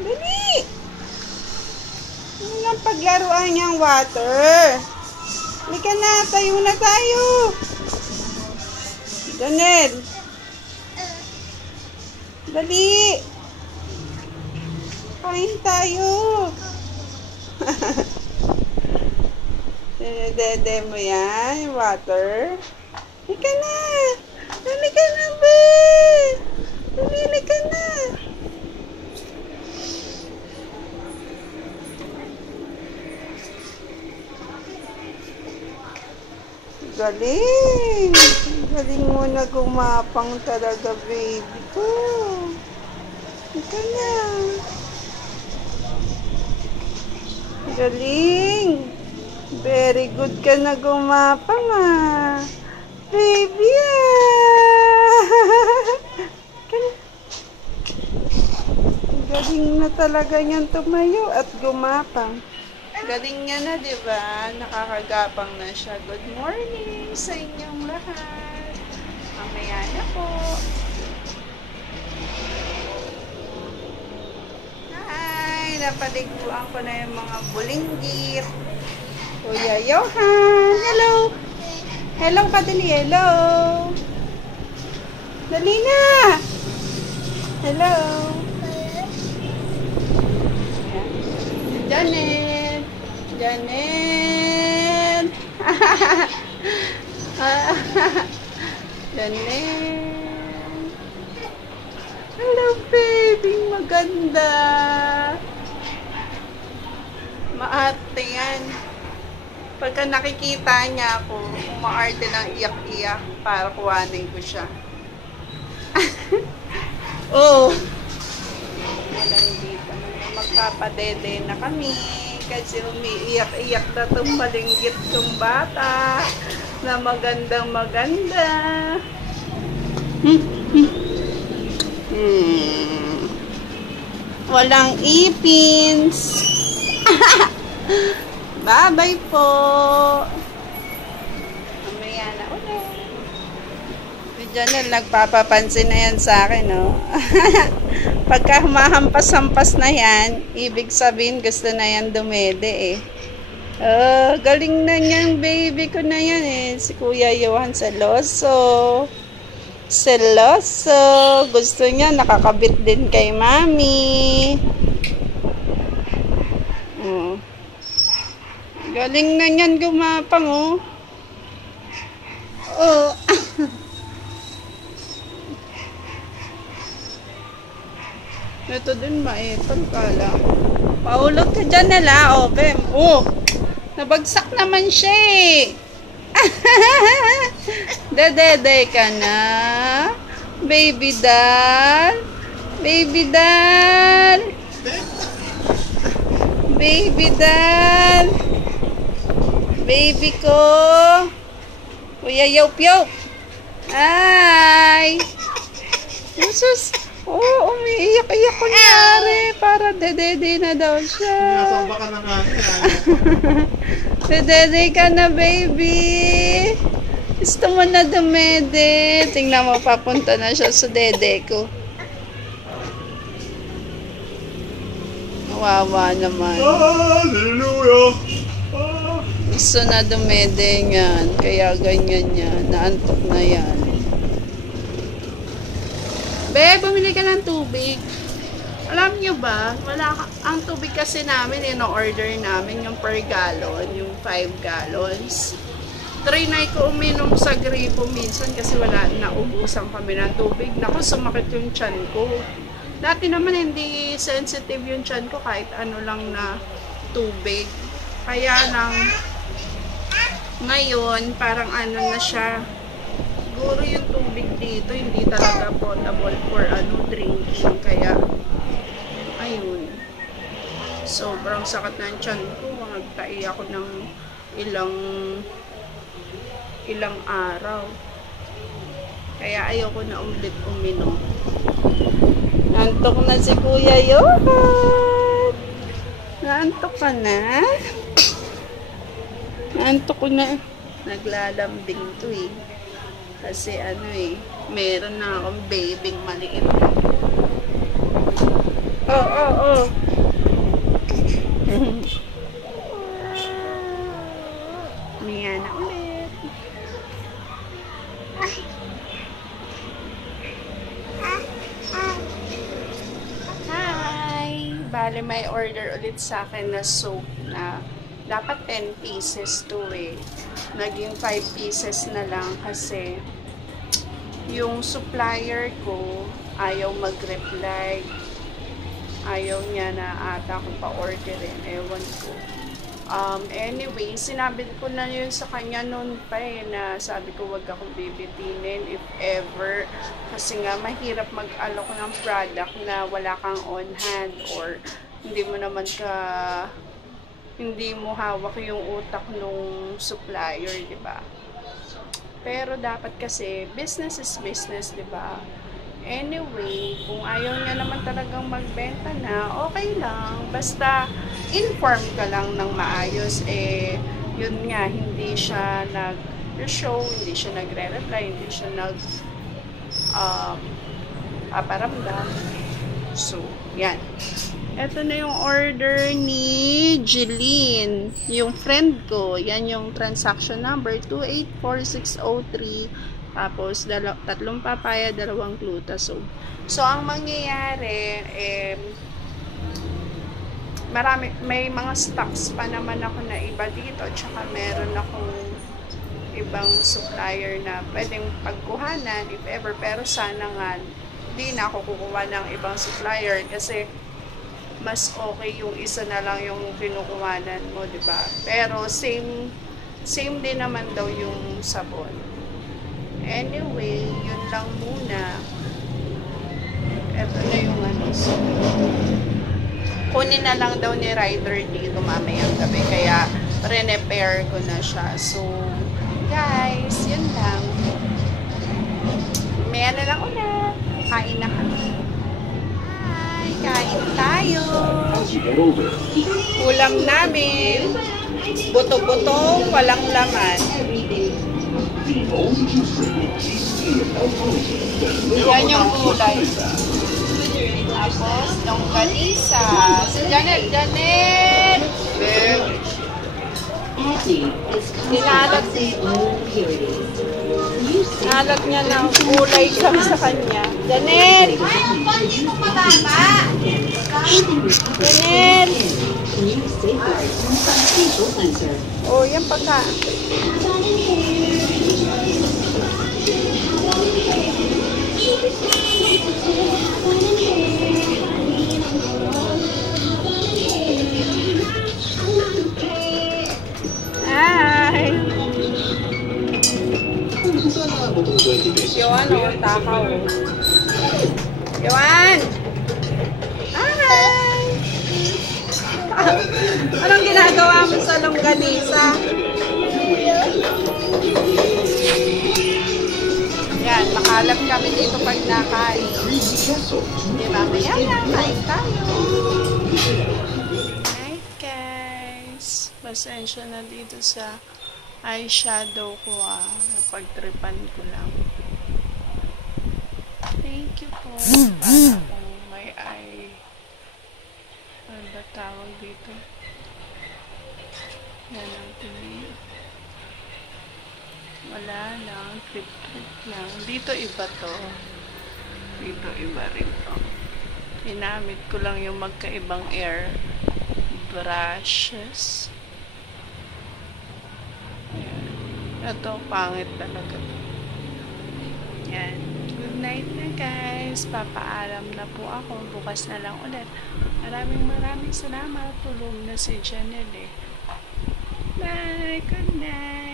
Dali! Ano ang paglaruan niyang water? Halika na, tayo na tayo. Janel. Dali. Kain tayo. Dede mo yan, water. Halika na. Halika na, be. Halika na. Galing! Galing mo na gumapang talaga, baby ko. Ika na. Galing! Very good ka na gumapang, ah. Baby, ah. Galing na talaga niyan tumayo at gumapang. Galing niya na, di ba? Nakakagapang na siya. Good morning sa inyong lahat. Mamaya na po. Hi! Napaliguan ko na yung mga bulinggit. Kuya Johan! Hello! Hello ka, dali. Hello! Dali na! Hello! Janet! Janet! Janet! Hello, baby! Maganda! Maarte yan. Pagka nakikita niya ako, umaarte ng iyak-iyak para kuhanin ko siya. Oh! Walang dito. Magpapadede na kami. Kasi umiiyak-iyak na itong malinggit kong bata na magandang-maganda. Walang ipins. Bye-bye po. Mamaya na ulit. Diyan nagpapapansin na yan sa akin, no? Pagka humahampas-hampas na yan, ibig sabihin gusto na yan dumede, eh. Oh, galing na niyang baby ko na yan, eh. Si Kuya Johan seloso. Seloso. Gusto niya nakakabit din kay mami. Oh. Galing na niyan gumapang, oh. Oh. Ito din maipon kala. Paulog ka dyan nila, oh, Bem. Oh, nabagsak naman siya, eh. Dadede ka na. Baby doll. Baby doll. Baby doll. Baby ko. Kuya Yop-Yop. Ay. Jesus. Oh, umiiyak-iyak kunyari. Para dedede na daw siya. Nasamba ka na nga niya. Dedede ka na, baby. Gusto mo na dumede. Tingnan mo, papunta na siya sa dede ko. Wawa naman. Hallelujah! Gusto na dumede yan. Kaya ganyan yan. Naantok na yan. Be, bumili ka ng tubig. Alam nyo ba, ang tubig kasi namin, ino-order namin yung per gallon, yung 5 gallons. Try na ko uminom sa gripo minsan kasi wala, naubusan kami ng tubig. Naku, sumakit yung tiyan ko. Dati naman hindi sensitive yung tiyan ko kahit ano lang na tubig. Kaya lang, ngayon, parang ano na siya, siguro yung tubig dito hindi talaga potable for drinking, kaya ayun, sobrang sakit ng tiyan ko. Nagtai ako ng ilang araw, kaya ayoko na ulit uminom. Nantok na si Kuya Johan. Nantok ka na? Nantok ko na. Naglalambing to, eh. Kasi meron na akong babyng maliit. Oh. bali may order ulit sa akin na soap na dapat 10 pieces to eh. Naging 5 pieces na lang kasi yung supplier ko ayaw mag-reply. Ayaw niya na ata kung pa-orderin. Ewan ko. Anyway, sinabi ko na yun sa kanya noon pa eh, na sabi ko wag akong bibitinin if ever. Kasi nga, mahirap mag-alok ng product na wala kang on hand or hindi mo hawak yung utak nung supplier, di ba? Pero dapat kasi, business is business, di ba? Anyway, kung ayaw niya naman talagang magbenta na, okay lang. Basta, inform ka lang ng maayos. Eh, yun nga, hindi siya nag-show, hindi siya nagre-reply, hindi siya paparamdam. So, yan. Ito na yung order ni Jeline, yung friend ko. Yan yung transaction number, 284603. Tapos, 3 papaya, 2 glutasol. So, ang mangyayari, may mga stocks pa naman ako na iba dito. Tsaka meron akong ibang supplier na pwedeng pagkuhanan, if ever. Pero sana nga, hindi na ako kukuha ng ibang supplier kasi mas okay yung isa na lang yung kinukuhanan mo, diba? Pero, same din naman daw yung sabon. Anyway, yun lang muna. Ito na yung so, kunin na lang daw ni Ryder dito mamayang gabi. Kaya, pre-repair ko na siya. So, guys, yun lang. Maya na lang ulit. Kain na kami. Hi, kain tayo. Ulam namin. Buto-buto, walang laman. Yan yung kulay. Tapos, longganisa. Si Janet! Nalag niya ng kulay siya sa kanya. Janet! Janet! Oh, yan pagka. Hi! Yowan, takaw. Yowan! Hi! Anong ginagawa mo sa longganisa? Yan, makalap kami dito pag nakain. Di ba? Mamaya lang, kain tayo. Hi guys! Pasensya na dito sa eyeshadow ko napagtripan ko lang. Thank you po. Para kung may eye. Ano ba tawag dito? Yan ang tingin. Wala lang. Trip-trip lang. Dito iba to. Dito iba rin to. Ginamit ko lang yung magkaibang air brushes. Yan. Ito, pangit talaga. Yan. Good night na guys. Papaalam na po ako. Bukas na lang ulit. Maraming salamat. Tulog na si Janelle. Bye. Good night.